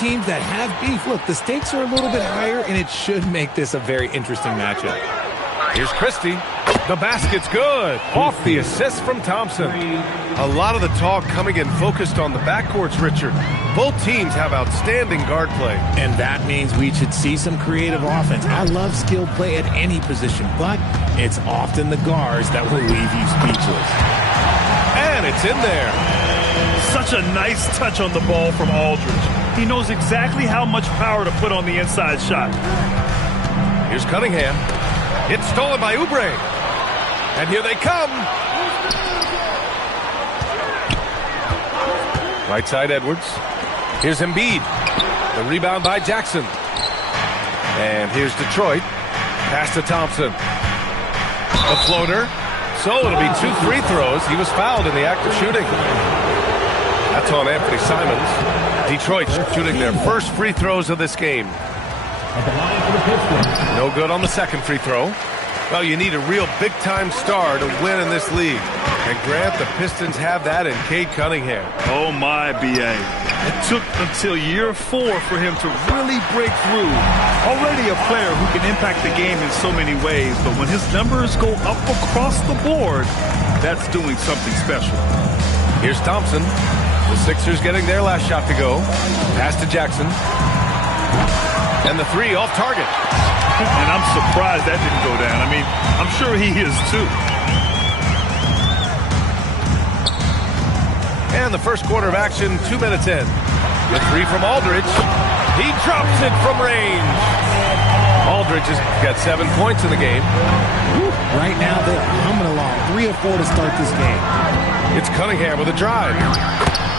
teams that have beef, look, the stakes are a little bit higher, and it should make this a very interesting matchup. Here's Christie. The basket's good. Off the assist from Thompson. A lot of the talk coming in focused on the backcourts, Richard. Both teams have outstanding guard play. And that means we should see some creative offense. I love skilled play at any position, but it's often the guards that will leave you speechless. And it's in there. Such a nice touch on the ball from Aldridge. He knows exactly how much power to put on the inside shot. Here's Cunningham. It's stolen by Oubre. And here they come. Right side, Edwards. Here's Embiid. The rebound by Jackson. And here's Detroit. Pass to Thompson. The floater. So it'll be 2 free throws. He was fouled in the act of shooting. That's on Anthony Simons. Detroit shooting their first free throws of this game. No good on the second free throw. Well, you need a real big-time star to win in this league. And Grant, the Pistons have that in Cade Cunningham. Oh, my, B.A. It took until year 4 for him to really break through. Already a player who can impact the game in so many ways, but when his numbers go up across the board, that's doing something special. Here's Thompson. The Sixers getting their last shot to go. Pass to Jackson. And the 3 off target. And I'm surprised that didn't go down. I mean, I'm sure he is too. And the first quarter of action, 2 minutes in. The 3 from Aldridge. He drops it from range. Aldridge has got 7 points in the game. Right now, they're coming along. 3 of 4 to start this game. It's Cunningham with a drive.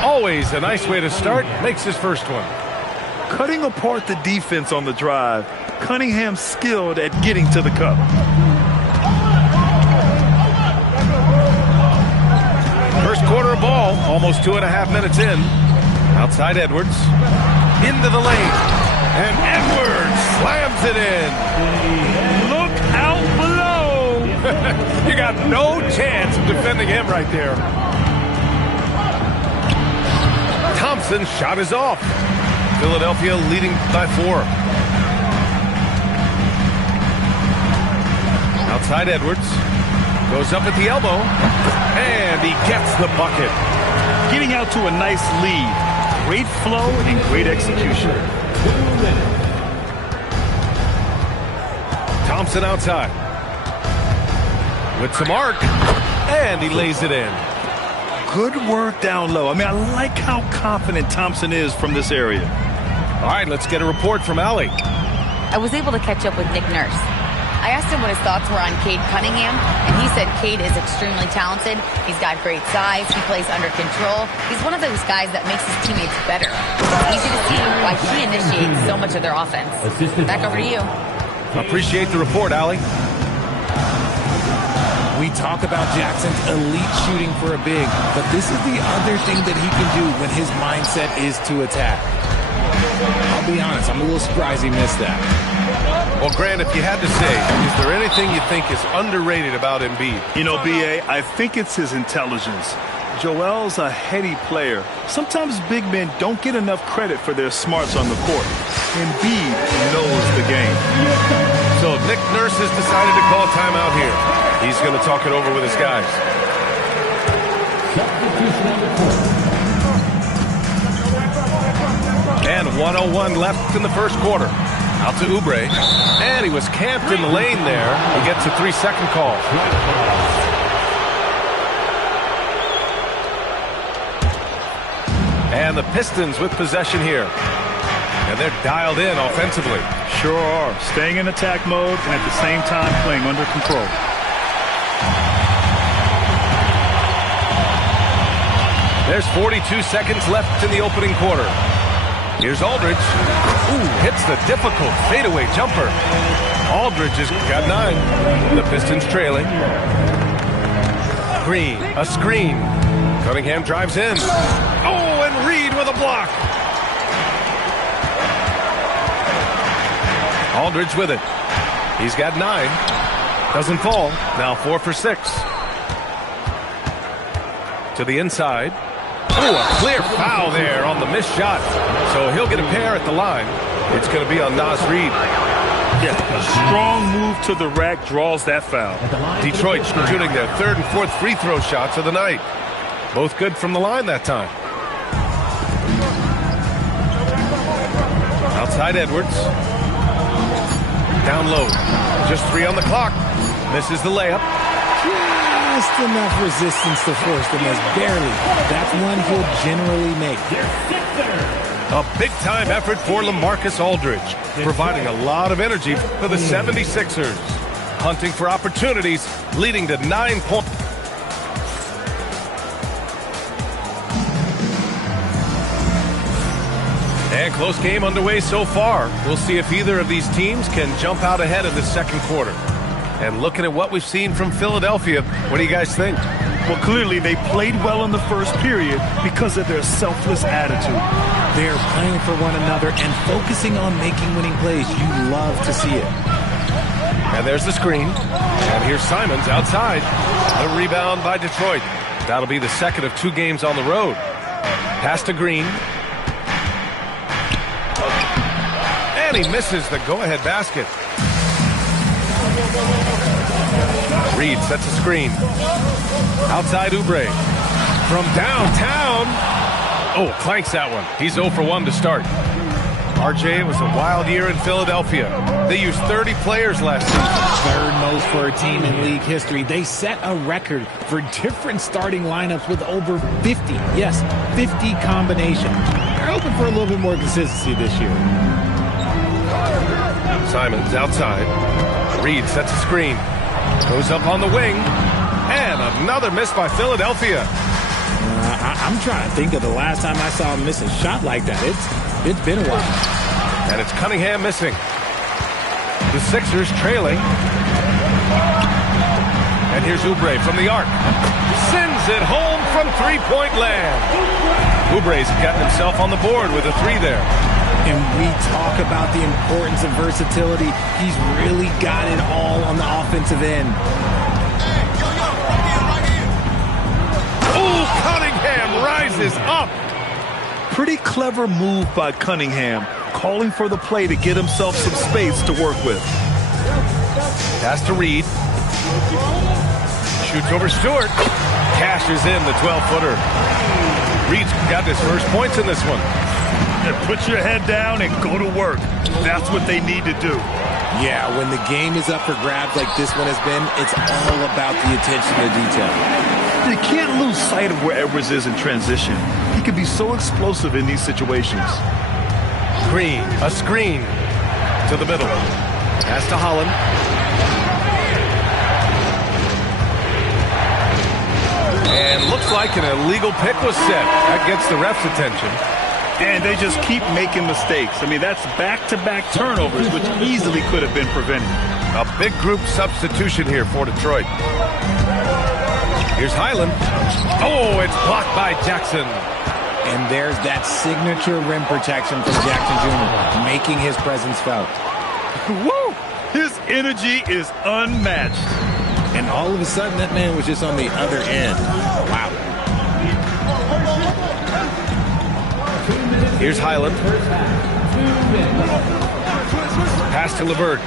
Always a nice way to start. Makes his first one. Cutting apart the defense on the drive. Cunningham skilled at getting to the cup. First quarter of ball, almost 2.5 minutes in. Outside Edwards. Into the lane. And Edwards slams it in. Look out below. You got no chance of defending him right there. Thompson's shot is off. Philadelphia leading by 4. Outside Edwards. Goes up at the elbow. And he gets the bucket. Getting out to a nice lead. Great flow and great execution. Thompson outside. With some arc. And he lays it in. Good work down low. I mean, I like how confident Thompson is from this area. All right, let's get a report from Allie. I was able to catch up with Nick Nurse. I asked him what his thoughts were on Cade Cunningham, and he said Cade is extremely talented. He's got great size. He plays under control. He's one of those guys that makes his teammates better. It's easy to see why he initiates so much of their offense. Back over to you. Appreciate the report, Allie. We talk about Jackson's elite shooting for a big, but this is the other thing that he can do when his mindset is to attack. I'll be honest, I'm a little surprised he missed that. Well, Grant, if you had to say, is there anything you think is underrated about Embiid? You know, B.A., I think it's his intelligence. Joel's a heady player. Sometimes big men don't get enough credit for their smarts on the court. Embiid knows the game. So Nick Nurse has decided to call a timeout here. He's going to talk it over with his guys. And 1:01 left in the first quarter. Out to Oubre. And he was camped in the lane there. He gets a 3-second call. And the Pistons with possession here. And they're dialed in offensively. Sure are. Staying in attack mode and at the same time playing under control. There's 42 seconds left in the opening quarter. Here's Aldridge. Ooh, hits the difficult fadeaway jumper. Aldridge has got 9. The Pistons trailing. Green, a screen. Cunningham drives in. Oh, and Reed with a block. Aldridge with it. He's got 9. Doesn't fall. Now 4 for 6. To the inside. Oh, a clear foul there on the missed shot. So he'll get a pair at the line. It's going to be on Nas Reed. Yeah, a strong move to the rack draws that foul. Detroit shooting their third and fourth free throw shots of the night. Both good from the line that time. Outside Edwards. Down low. Just 3 on the clock. Misses the layup. Just enough resistance to force the miss. Barely. That's one he'll generally make. A big-time effort for LaMarcus Aldridge, providing a lot of energy for the 76ers. Hunting for opportunities, leading to 9 points. And close game underway so far. We'll see if either of these teams can jump out ahead in the second quarter. And looking at what we've seen from Philadelphia, what do you guys think? Well, clearly they played well in the first period because of their selfless attitude. They're playing for one another and focusing on making winning plays. You love to see it. And there's the screen. And here's Simons outside. A rebound by Detroit. That'll be the second of 2 games on the road. Pass to Green. And he misses the go-ahead basket. Reed sets a screen. Outside Oubre. From downtown. Oh, clanks that one. He's 0 for 1 to start. RJ, it was a wild year in Philadelphia. They used 30 players last season. Third most for a team in league history. They set a record for different starting lineups with over 50. Yes, 50 combinations. They're hoping for a little bit more consistency this year. Simons outside. Reed sets a screen. Goes up on the wing. And another miss by Philadelphia. I'm trying to think of the last time I saw him miss a shot like that. It's been a while. And it's Cunningham missing. The Sixers trailing. And here's Oubre from the arc. Sends it home from three-point land. Oubre's gotten himself on the board with a 3 there. And we talk about the importance of versatility. He's really got it all on the offensive end. Oh, Cunningham rises up. Pretty clever move by Cunningham, calling for the play to get himself some space to work with. Pass to Reed. Shoots over Stewart. Cashes in the 12-footer. Reed's got his first points in this one. Put your head down and go to work. That's what they need to do. Yeah, when the game is up for grabs like this one has been, it's all about the attention to detail. You can't lose sight of where Edwards is in transition. He can be so explosive in these situations. Green, a screen to the middle. Pass to Holland. And looks like an illegal pick was set. That gets the ref's attention. And they just keep making mistakes. I mean, that's back-to-back turnovers, which easily could have been prevented. A big group substitution here for Detroit. Here's Highland. Oh, it's blocked by Jackson. And there's that signature rim protection from Jackson Jr., making his presence felt. Woo! His energy is unmatched. And all of a sudden, that man was just on the other end. Wow. Here's Highland. Pass to LeVert.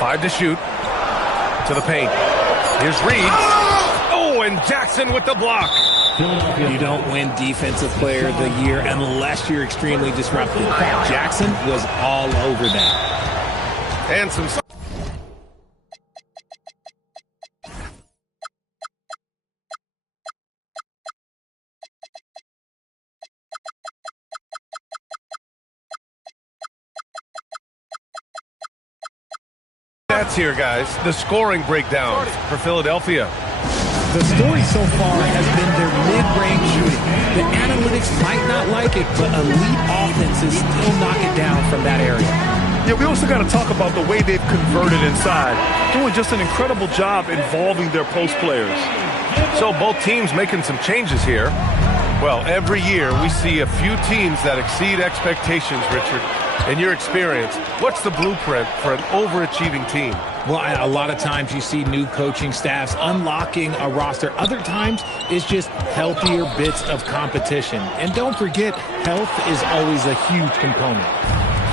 5 to shoot. To the paint. Here's Reed. Oh, and Jackson with the block. You don't win Defensive Player of the Year unless you're extremely disruptive. Jackson was all over that. And some... That's here, guys. The scoring breakdown for Philadelphia. The story so far has been their mid-range shooting. The analytics might not like it, but elite offenses still knock it down from that area. Yeah, we also got to talk about the way they've converted inside. Doing just an incredible job involving their post players. So both teams making some changes here. Well, every year we see a few teams that exceed expectations, Richard. In your experience, what's the blueprint for an overachieving team? Well, a lot of times you see new coaching staffs unlocking a roster. Other times it's just healthier bits of competition. And don't forget, health is always a huge component.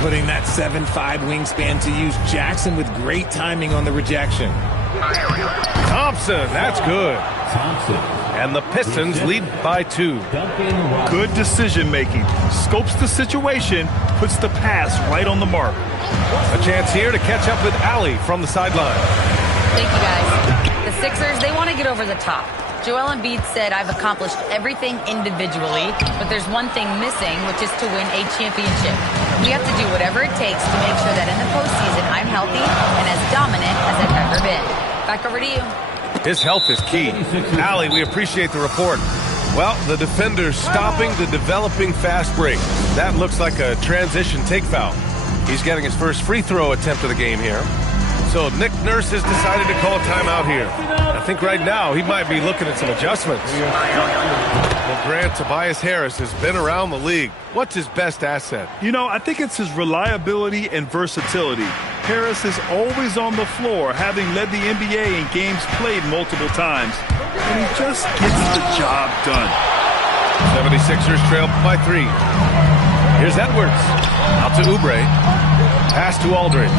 Putting that 7'5" wingspan to use, Jackson with great timing on the rejection. Thompson, that's good. And the Pistons lead by 2. Good decision-making. Scopes the situation, puts the pass right on the mark. A chance here to catch up with Allie from the sideline. Thank you, guys. The Sixers, they want to get over the top. Joel Embiid said, I've accomplished everything individually, but there's one thing missing, which is to win a championship. We have to do whatever it takes to make sure that in the postseason I'm healthy and as dominant as I've ever been. Back over to you. His health is key. Allie, we appreciate the report. Well, the defender's stopping the developing fast break. That looks like a transition take foul. He's getting his first free throw attempt of the game here. So Nick Nurse has decided to call a timeout here. I think right now he might be looking at some adjustments. Well, Grant, Tobias Harris has been around the league. What's his best asset? You know, I think it's his reliability and versatility. Harris is always on the floor, having led the NBA in games played multiple times. And he just gets the job done. 76ers trail by 3. Here's Edwards. Out to Oubre. Pass to Aldridge.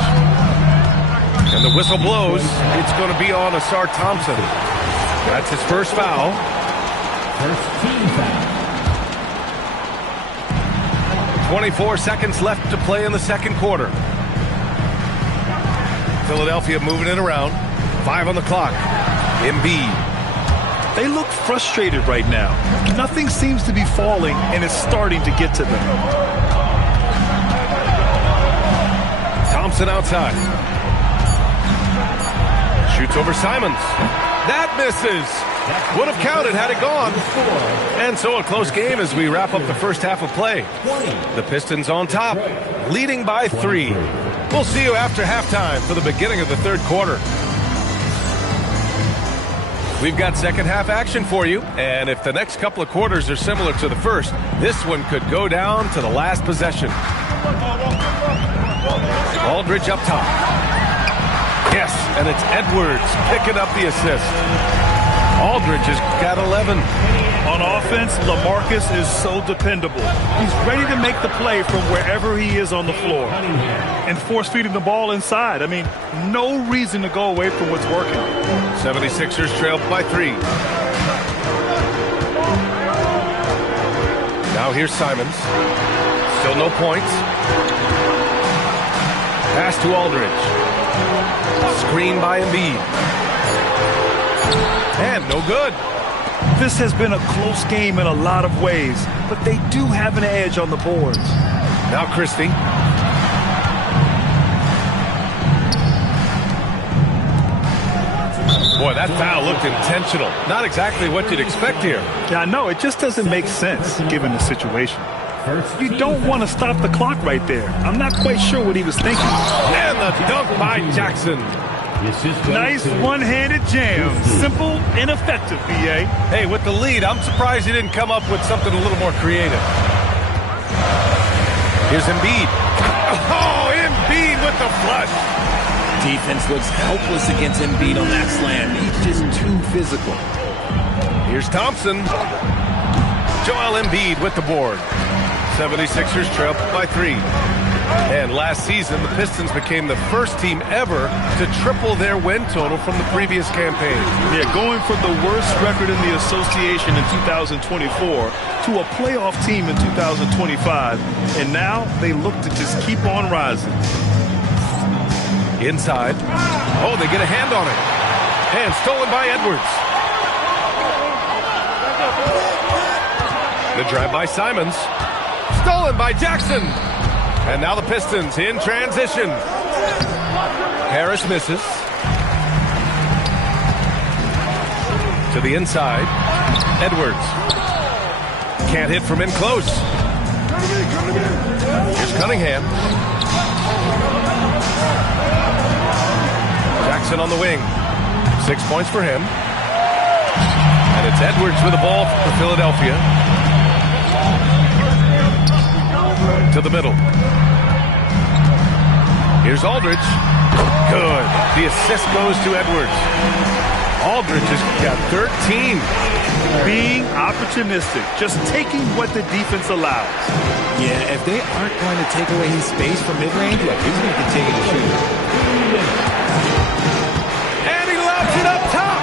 And the whistle blows. It's going to be on Asar Thompson. That's his first foul. First team foul. 24 seconds left to play in the second quarter. Philadelphia moving it around. 5 on the clock. Embiid. They look frustrated right now. Nothing seems to be falling, and it's starting to get to them. Thompson outside. Shoots over Simons. That misses. Would have counted had it gone. And so a close game as we wrap up the first half of play. The Pistons on top, leading by 3. We'll see you after halftime for the beginning of the third quarter. We've got second half action for you, and if the next couple of quarters are similar to the first, this one could go down to the last possession. Aldridge up top. Yes, and it's Edwards picking up the assist. Aldridge has got 11. On offense, LaMarcus is so dependable. He's ready to make the play from wherever he is on the floor. And force-feeding the ball inside. I mean, no reason to go away from what's working. 76ers trail by 3. Now here's Simons. Still no points. Pass to Aldridge. Screen by Embiid. And no good. This has been a close game in a lot of ways, but they do have an edge on the boards. Now Christie. Boy, that foul looked intentional. Not exactly what you'd expect here. Yeah, I know. It just doesn't make sense given the situation. You don't want to stop the clock right there. I'm not quite sure what he was thinking. And the dunk by Jackson. Nice one-handed jam. Simple and effective, B.A. Hey, with the lead, I'm surprised he didn't come up with something a little more creative. Here's Embiid. Oh, Embiid with the flush. Defense looks helpless against Embiid on that slam. He's just too physical. Here's Thompson. Joel Embiid with the board. 76ers trail by 3. And last season, the Pistons became the first team ever to triple their win total from the previous campaign. Yeah, going from the worst record in the association in 2024 to a playoff team in 2025. And now they look to just keep on rising. Inside. Oh, they get a hand on it. And stolen by Edwards. The drive by Simons. Stolen by Jackson. And now the Pistons in transition. Harris misses. To the inside. Edwards. Can't hit from in close. Here's Cunningham. Jackson on the wing. 6 points for him. And it's Edwards with the ball for Philadelphia. To the middle. Here's Aldridge. Good. The assist goes to Edwards. Aldridge has got 13. Being opportunistic, just taking what the defense allows. Yeah, if they aren't going to take away his space from mid-range, look, he's going to continue to shoot. And he lobs it up top.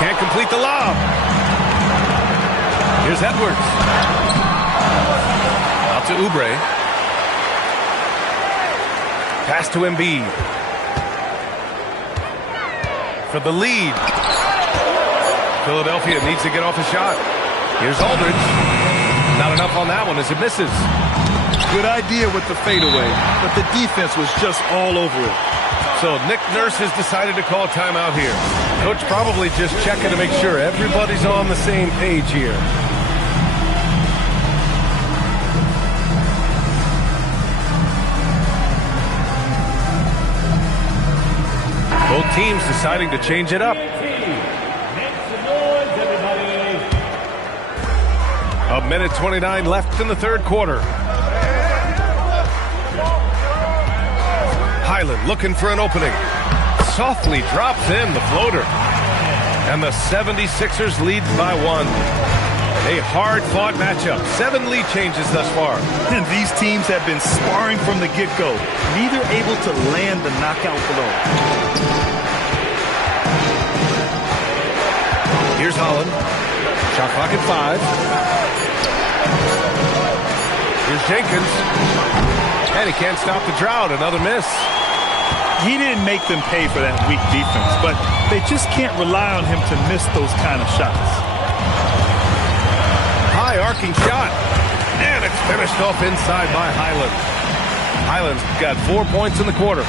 Can't complete the lob. Here's Edwards. Out to Oubre. Pass to Embiid. For the lead. Philadelphia needs to get off a shot. Here's Aldridge. Not enough on that one as it misses. Good idea with the fadeaway, but the defense was just all over it. So Nick Nurse has decided to call a timeout here. Coach probably just checking to make sure everybody's on the same page here. Both teams deciding to change it up. A minute 29 left in the third quarter. Highland looking for an opening. Softly drops in the floater. And the 76ers lead by 1. A hard-fought matchup. 7 lead changes thus far. And these teams have been sparring from the get-go. Neither able to land the knockout blow. Here's Holland. Shot clock at 5. Here's Jenkins. And he can't stop the drought. Another miss. He didn't make them pay for that weak defense, but they just can't rely on him to miss those kind of shots. High arcing shot. And it's finished off inside by Highland. Highland's got 4 points in the quarter.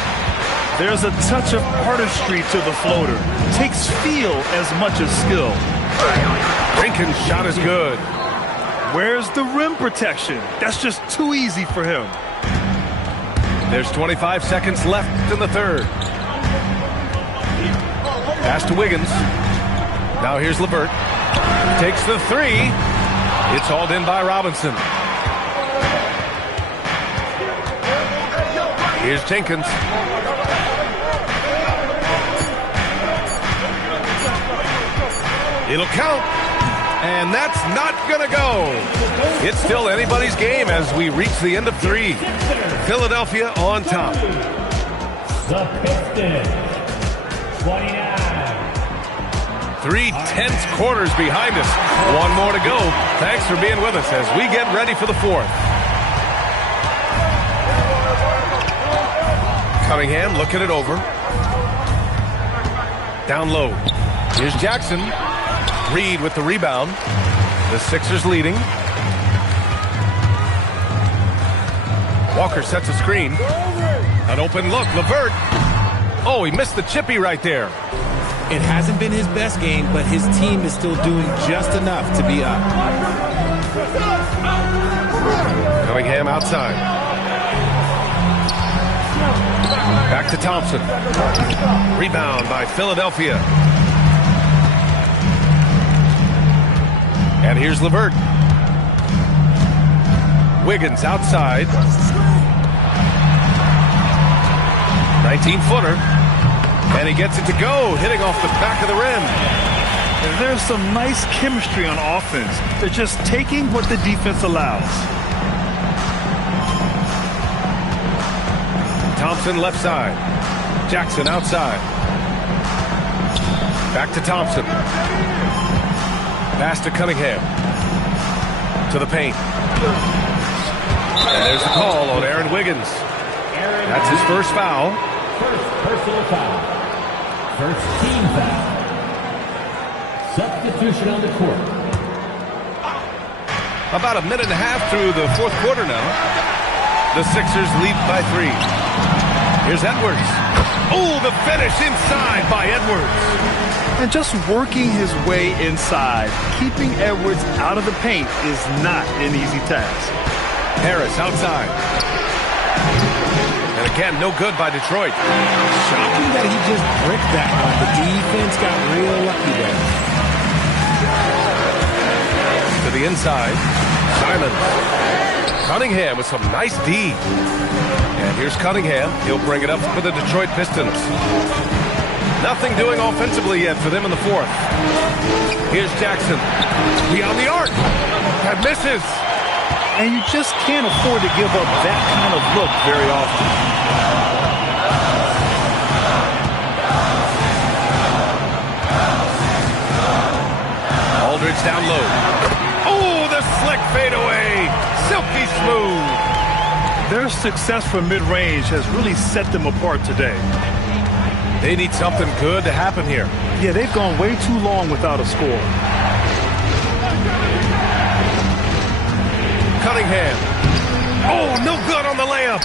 There's a touch of artistry to the floater. Takes feel as much as skill. Jenkins' shot is good. Where's the rim protection? That's just too easy for him. There's 25 seconds left in the third. Pass to Wiggins. Now here's LeVert. Takes the 3. It's hauled in by Robinson. Here's Jenkins. It'll count. And that's not going to go. It's still anybody's game as we reach the end of 3. Philadelphia on top. The Pistons, 29. 3 tense quarters behind us. 1 more to go. Thanks for being with us as we get ready for the 4th. Cunningham looking it over. Down low. Here's Jackson. Reed with the rebound. The Sixers leading. Walker sets a screen. An open look. LeVert. Oh, he missed the chippy right there. It hasn't been his best game, but his team is still doing just enough to be up. Cunningham outside. Back to Thompson. Rebound by Philadelphia. And here's LeVert. Wiggins outside. 19-footer. And he gets it to go, hitting off the back of the rim. And there's some nice chemistry on offense. They're just taking what the defense allows. Thompson left side. Jackson outside. Back to Thompson. Pass to Cunningham. To the paint. And there's the call on Aaron Wiggins. That's his first foul. First personal foul. First team foul. Substitution on the court. About a minute and a half through the 4th quarter now. The Sixers lead by 3. Here's Edwards. Oh, the finish inside by Edwards. And just working his way inside, keeping Edwards out of the paint is not an easy task. Harris outside. And again, no good by Detroit. Shocking that he just bricked that one. The defense got real lucky there. To the inside. Simons. Cunningham with some nice D. And here's Cunningham. He'll bring it up for the Detroit Pistons. Nothing doing offensively yet for them in the fourth. Here's Jackson. Beyond the arc. That misses. And you just can't afford to give up that kind of look very often. Aldridge down low. Oh, the slick fadeaway. Silky smooth. Their success from mid-range has really set them apart today. They need something good to happen here. Yeah, they've gone way too long without a score. Cunningham. Oh, no good on the layup.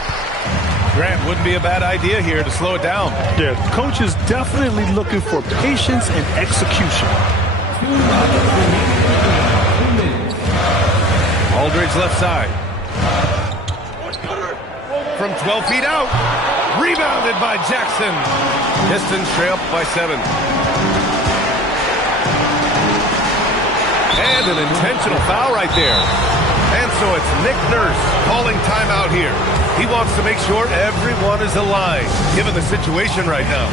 Grant wouldn't be a bad idea here to slow it down. Yeah, coach is definitely looking for patience and execution. Aldridge left side. From 12 feet out. Rebounded by Jackson. Pistons trail by 7. And an intentional foul right there. And so it's Nick Nurse calling timeout here. He wants to make sure everyone is aligned, given the situation right now.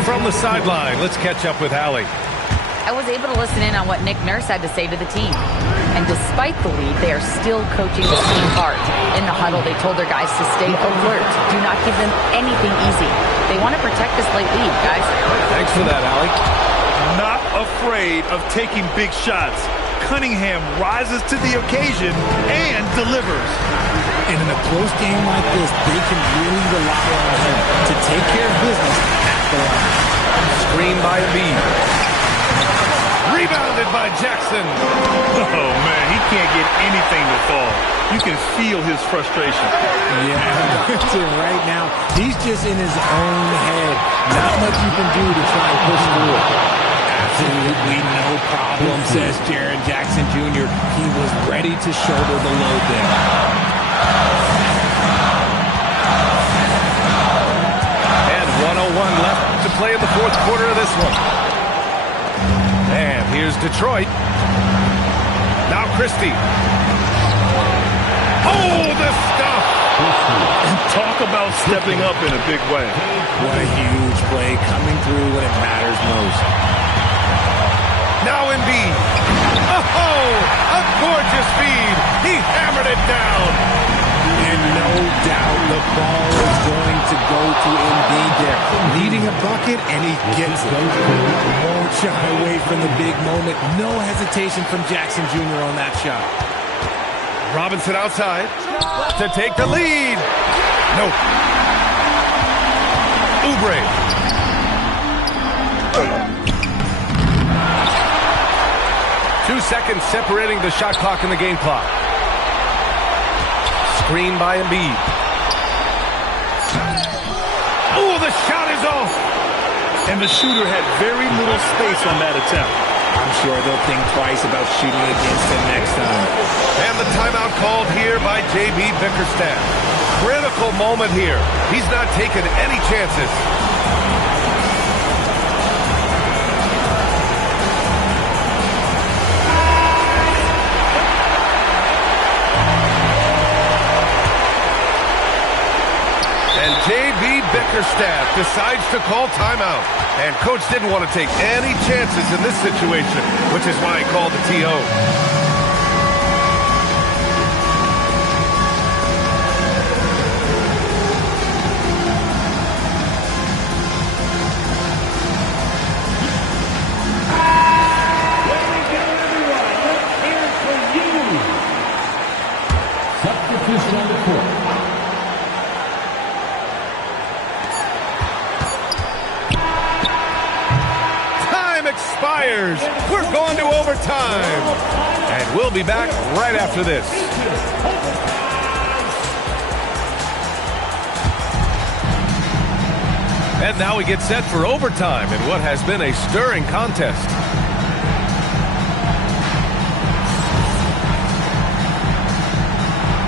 From the sideline, let's catch up with Allie. I was able to listen in on what Nick Nurse had to say to the team. And despite the lead, they are still coaching the team hard. In the huddle, they told their guys to stay alert. Do not give them anything easy. They want to protect this late lead, guys. Thanks for that, Allie. Not afraid of taking big shots. Cunningham rises to the occasion and delivers. And in a close game like this, they can really rely on him to take care of business at the line. Screen by Embiid. Rebounded by Jackson. Oh, man, he can't get anything to fall. You can feel his frustration. Yeah, right now, he's just in his own head. Not much you can do to try and push through it. Absolutely no problem, says Jaren Jackson Jr. He was ready to shoulder the load there. And 1:01 left to play in the fourth quarter of this one. And here's Detroit. Now Christie. Oh, the stuff! And talk about stepping up in a big way. What a huge play coming through when it matters most. Now Embiid. Oh, a gorgeous feed. He hammered it down. And no doubt the ball is going to go to Embiid there. Needing a bucket, and he gets it. Won't shy away from the big moment. No hesitation from Jackson Jr. on that shot. Robinson outside to take the lead. Nope. Oubre. 2 seconds separating the shot clock and the game clock. Screen by Embiid. Oh, the shot is off. And the shooter had very little space on that attempt. I'm sure they'll think twice about shooting against him next time. And the timeout called here by J.B. Bickerstaff. Critical moment here. He's not taking any chances. And J.B. Bickerstaff decides to call timeout. And coach didn't want to take any chances in this situation, which is why he called the TO. Substitution on the court. Expires. We're going to overtime. And we'll be back right after this. And now we get set for overtime in what has been a stirring contest.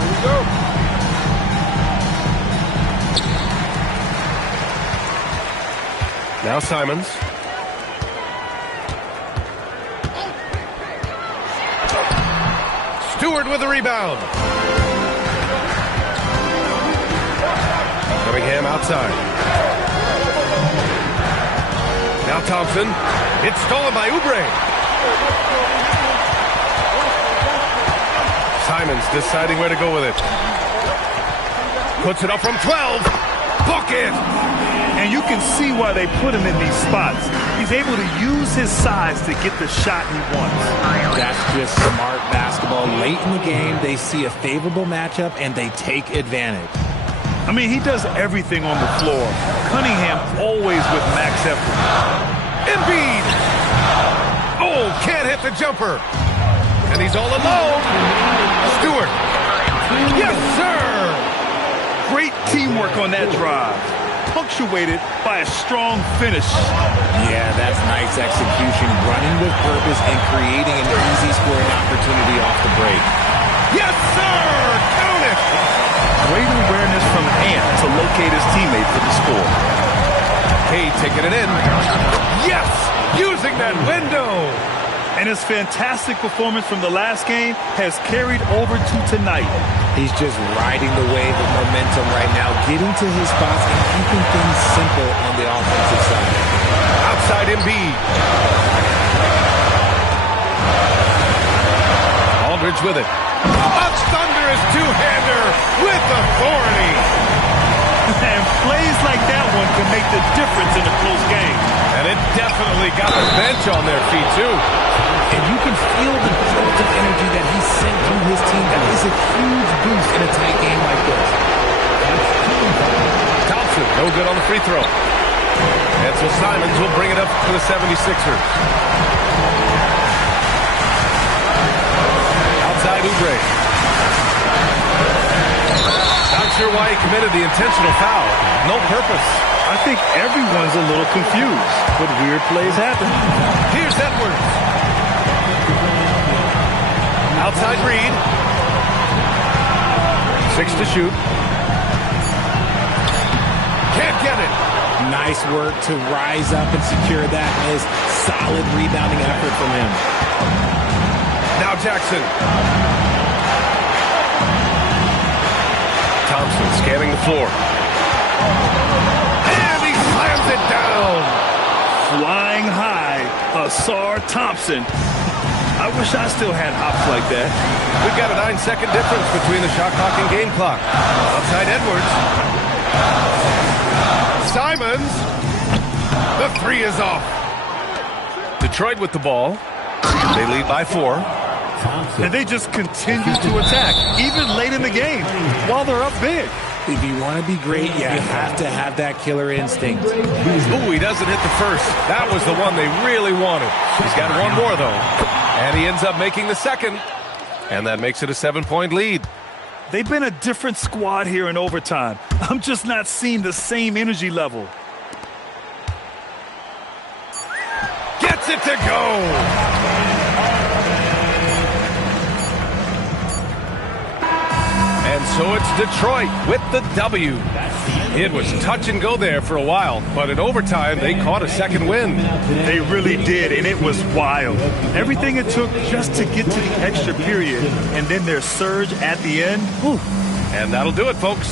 Here we go. Now Simons. Stewart with the rebound. Cunningham outside. Now Thompson. It's stolen by Oubre. Simons deciding where to go with it. Puts it up from 12. Bucket! And you can see why they put him in these spots. He's able to use his size to get the shot he wants. That's just smart basketball. Late in the game, they see a favorable matchup, and they take advantage. I mean, he does everything on the floor. Cunningham always with max effort. Embiid! Oh, can't hit the jumper. And he's all alone. Stewart. Yes, sir! Great teamwork on that drive. Punctuated by a strong finish. Yeah, that's nice execution. Running with purpose and creating an easy scoring opportunity off the break. Yes, sir! Count it! Great awareness from Ant to locate his teammate for the score. Cade taking it in. Yes! Using that window! And his fantastic performance from the last game has carried over to tonight. He's just riding the wave of momentum right now, getting to his spots and keeping things simple on the offensive side. Outside Embiid. Aldridge with it. A thunderous two-hander with authority. And plays like that one can make the difference in a close game. And it definitely got the bench on their feet, too. And you can feel the jolt of energy that he sent through his team. That is a huge boost in a tight game like this. Thompson, no good on the free throw. And so Simons will bring it up for the 76ers. Outside Oubre. Not sure why he committed the intentional foul. No purpose. I think everyone's a little confused, but weird plays happen. Here's Edwards. Outside Reed. 6 to shoot. Can't get it. Nice work to rise up and secure that miss. Solid rebounding effort from him. Now Jackson. Thompson scanning the floor. And he slams it down. Flying high, Asar Thompson. I wish I still had hops like that. We've got a 9-second difference between the shot clock and game clock. Outside Edwards. Simons. The three is off. Detroit with the ball. They lead by 4. And they just continue to attack, even late in the game, while they're up big. If you want to be great, you have to have that killer instinct. Ooh, he doesn't hit the first. That was the one they really wanted. He's got one more, though. And he ends up making the second. And that makes it a 7-point lead. They've been a different squad here in overtime. I'm just not seeing the same energy level. Gets it to go. And so it's Detroit with the W. It was touch and go there for a while, but in overtime, they caught a second win. They really did, and it was wild. Everything it took just to get to the extra period, and then their surge at the end. Whew. And that'll do it, folks.